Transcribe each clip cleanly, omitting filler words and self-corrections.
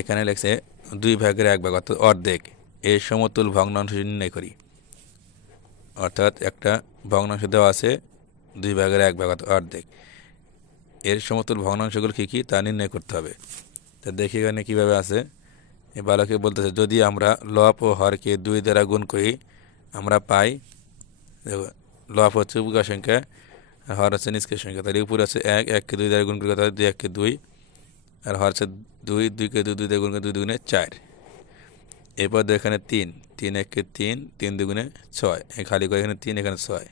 এখানে লেখছে 2/1 অর্থাৎ অর্ধেক এর সমতুল ভগ্নাংশ নির্ণয় করি। অর্থাৎ একটা ভগ্নাংশ দেওয়া আছে 2/1 অর্থাৎ অর্ধেক, এর সমতুল ভগ্নাংশগুলো কী কী তা নির্ণয় করতে হবে। তা দেখি এখানে কীভাবে আছে। এই বালকে বলতেছে যদি আমরা লব ও হরকে 2 দ্বারা গুণ করি আমরা পাই, দেখো লব হচ্ছে উভয় সংখ্যা আর হর হচ্ছে নিষ্ক্রিয় সংখ্যা, তাহলে উপরে আছে 1, 1কে 2 দ্বারা গুণ করি তাহলে 2 1কে 2, আর হর হচ্ছে 2, 2কে 2 2 দ্বারা গুণ করে 2 2 4। এরপর এখানে 3, 3 1কে 3, 3 2 6, এই খালি করে এখানে 3 এখানে 6।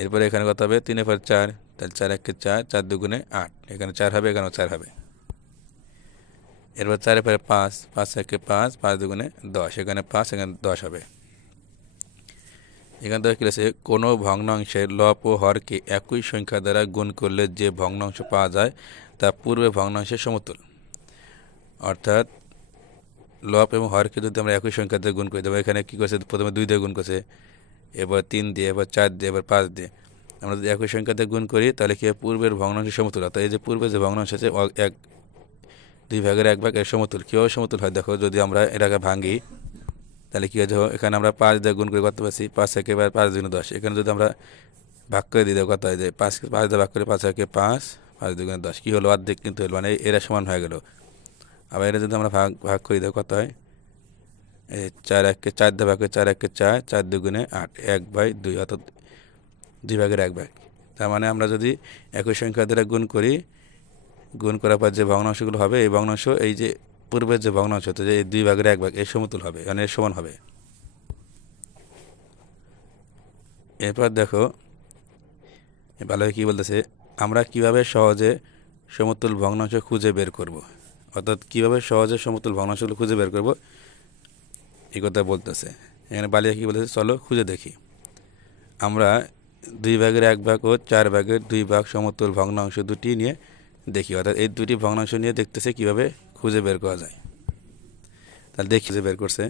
এরপরে এখানে কত হবে 3 এর পর 4, তাহলে 4 1কে 4, 4 2 8, এখানে 4 হবে এখানেও 4 হবে। এরপর 4 এর পরে 5, 5 1কে 5, 5 2 10, এখানে 5 এখানে 10 হবে। এখান থেকে কি আছে কোনো ভগ্নাংশের লব ও হরকে একই সংখ্যা দ্বারা গুণ করলে যে ভগ্নাংশ পাওয়া যায় তা পূর্বে ভগ্নাংশের সমতুল। অর্থাৎ লব এবং হরকে যদি আমরা একই সংখ্যা দিয়ে গুণ করি, তবে এখানে কী করছে প্রথমে 2 দিয়ে গুণ করছে, এবার 3 দিয়ে, এবার 4 দিয়ে, এবার 5 দিয়ে। আমরা যদি একই সংখ্যা দিয়ে গুণ করি তাহলে কি পূর্বের ভগ্নাংশের সমতুল। অর্থাৎ এই যে পূর্বে যে ভগ্নাংশ আছে 2/1 এর সমতুল। কীভাবে সমতুল হয় দেখো, যদি আমরা এটাকে ভাঙি তাহলে কী হয়, এখানে আমরা 5 দিয়ে গুণ করে করতে পারছি 5 একে 5 2 10, এখানে যদি আমরা ভাগ করে দিই কত হয় যে 5 দিয়ে ভাগ করে 5 একে 5, 5 2 10, কী হলো অর্ধেক কিন্তু হলো, মানে এরা সমান হয়ে গেল। আবার এটা যদি আমরা ভাগ করে দেবো কত হয়, এই 4 1কে 4 দিয়ে ভাগ করে 4 1কে 4, 4 2 8, 1/2 অর্থাৎ 2/1। তার মানে আমরা যদি একই সংখ্যা দ্বারা গুণ করি, গুণ করার পর যে ভগ্নাংশগুলো হবে এই ভগ্নাংশ এই যে পূর্বের যে ভগ্নাংশ হতো যে 2/1 এর সমতুল হবে, মানে এর সমান হবে। এরপর দেখো ভালো কি বলতেছে, আমরা কিভাবে সহজে সমতুল ভগ্নাংশ খুঁজে বের করব। অর্থাৎ কিভাবে সহজে সমতুল ভগ্নাংশগুলো খুঁজে বের করব এই কথা বলতেছে। এখানে বালিয়া কি বলতেছে, চলো খুঁজে দেখি। আমরা 2/1 ও 4/2 সমতুল ভগ্নাংশ দুটি নিয়ে দেখি। অর্থাৎ এই দুটি ভগ্নাংশ নিয়ে দেখতেছে কিভাবে খুঁজে বের করা যায়। তাহলে দেখি খুঁজে বের করছে।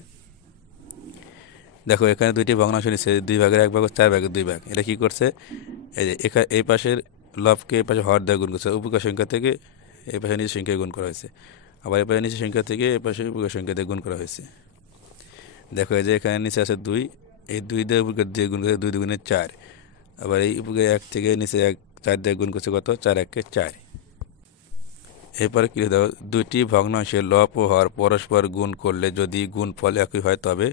দেখো এখানে দুইটি ভগ্নাংশ নিচ্ছে 2/1 ও 4/2। এটা কি করছে, এই যে এই পাশের লবকে এই পাশে হর দিয়ে গুণ করছে, উপকার সংখ্যা থেকে এই পাশে নিচের সংখ্যায় গুণ করা হয়েছে, আবার এই পাশে নিচের সংখ্যা থেকে এই পাশে উপকার সংখ্যা দিয়ে গুণ করা হয়েছে। দেখো এই যে এখানে নিচে আছে 2, এই 2 দিয়ে উপকার দিয়ে গুণ করছে 2 2 4, আবার এই উপকার 1 থেকে নিচে 1 4 দিয়ে গুণ করছে কত 4 1কে 4। এরপরে কি দাও, দুটি ভগ্নাংশের লব ও হর পরস্পর গুণ করলে যদি গুণফল একই হয় তবে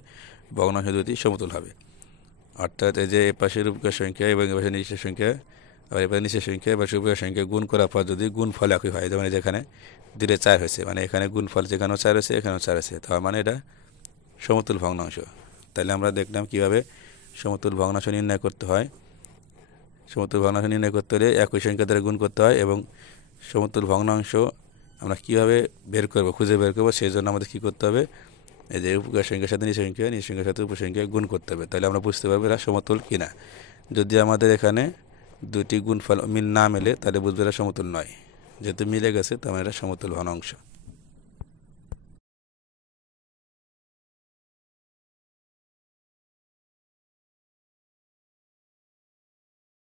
ভগ্নাংশ দুটি সমতুল হবে। অর্থাৎ এই যে এ পাশের উপকার সংখ্যা এবং এ পাশের নিচের সংখ্যা, আবার এ পাশের নিচের সংখ্যা এবার উপকার সংখ্যা গুণ করার পর যদি গুণফল একই হয়, যেমন যেখানে 2 4 হয়েছে, মানে এখানে গুণফল যেখানেও 4 হয়েছে এখানেও 4 হয়েছে, তার মানে এটা সমতুল ভগ্নাংশ। তাহলে আমরা দেখলাম কিভাবে সমতুল ভগ্নাংশ নির্ণয় করতে হয়। সমতুল ভগ্নাংশ নির্ণয় করতে হলে একই সংখ্যা দ্বারা গুণ করতে হয়, এবং সমতুল ভগ্নাংশ আমরা কীভাবে বের করব, খুঁজে বের করবো, সেই জন্য আমাদের কী করতে হবে, এই যে উপকার সংখ্যার সাথে নিচের সংখ্যা, নিচের সংখ্যার সাথে উপসংখ্যা গুণ করতে হবে। তাহলে আমরা বুঝতে পারবো এরা সমতুল কিনা। যদি আমাদের এখানে দুটি গুণফল মিল না মেলে তাহলে বুঝবো এরা সমতুল নয়। যেহেতু মিলে গেছে তার মানে এটা সমতুল ভগ্নাংশ।